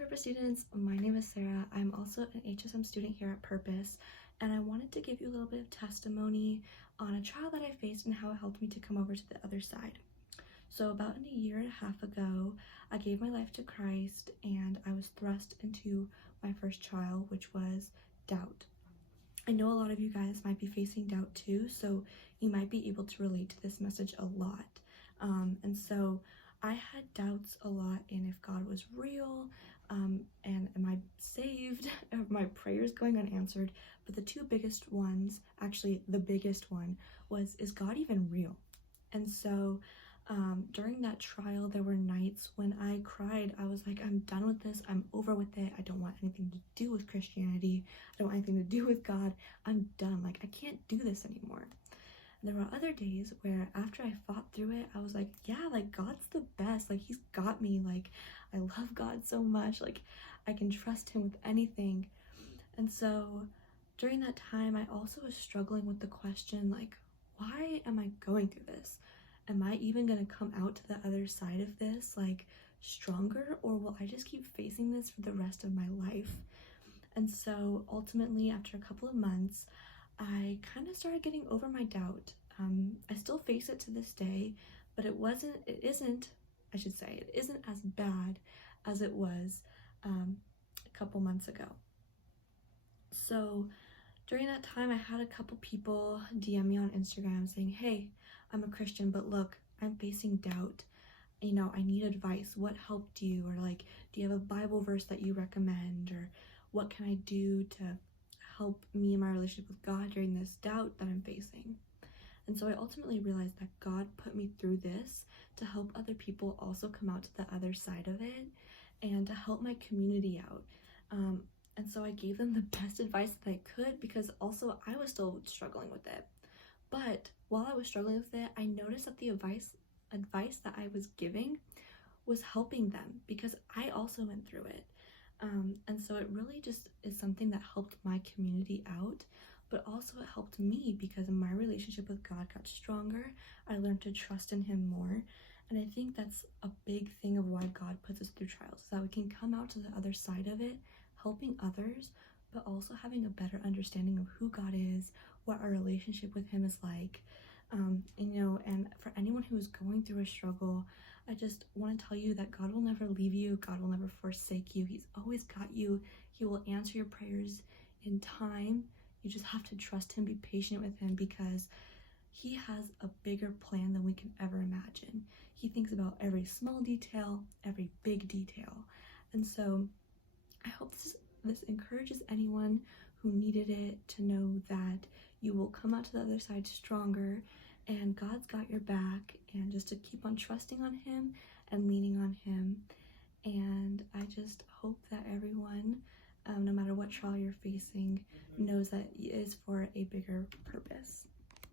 Purpose students, my name is Sarah. I'm also an HSM student here at Purpose, and I wanted to give you a little bit of testimony on a trial that I faced and how it helped me to come over to the other side. So about a year and a half ago, I gave my life to Christ and I was thrust into my first trial, which was doubt. I know a lot of you guys might be facing doubt too, so you might be able to relate to this message a lot. And so I had doubts a lot in if God was real, and am I saved? Are my prayers going unanswered? But the two biggest ones, actually the biggest one, was, is God even real? And so during that trial, there were nights when I cried. I was like, I'm done with this. I'm over with it. I don't want anything to do with Christianity. I don't want anything to do with God. I'm done. Like, I can't do this anymore. There were other days where after I fought through it, I was like, yeah, like God's the best. Like, he's got me. Like, I love God so much. Like, I can trust him with anything. And so during that time, I also was struggling with the question, like, why am I going through this? Am I even going to come out to the other side of this, like, stronger? Or will I just keep facing this for the rest of my life? And so ultimately, after a couple of months, I kind of started getting over my doubt. I still face it to this day, but it isn't as bad as it was a couple months ago. So during that time, I had a couple people DM me on Instagram saying, hey, I'm a Christian, but look, I'm facing doubt. You know, I need advice. What helped you? Or like, do you have a Bible verse that you recommend? Or what can I do to help me in my relationship with God during this doubt that I'm facing? And so I ultimately realized that God put me through this to help other people also come out to the other side of it and to help my community out. And so I gave them the best advice that I could, because also I was still struggling with it. But while I was struggling with it, I noticed that the advice that I was giving was helping them, because I also went through it. And so it really just is something that helped my community out, but also it helped me because my relationship with God got stronger. I learned to trust in him more. And I think that's a big thing of why God puts us through trials, so that we can come out to the other side of it, helping others, but also having a better understanding of who God is, what our relationship with him is like. And for anyone who is going through a struggle, I just want to tell you that God will never leave you. God will never forsake you. He's always got you. He will answer your prayers in time. You just have to trust him, be patient with him, because he has a bigger plan than we can ever imagine. He thinks about every small detail, every big detail. And so I hope this encourages anyone who needed it to know that you will come out to the other side stronger, and God's got your back, and just to keep on trusting on him and leaning on him. And I just hope that everyone, no matter what trial you're facing, knows that it is for a bigger purpose.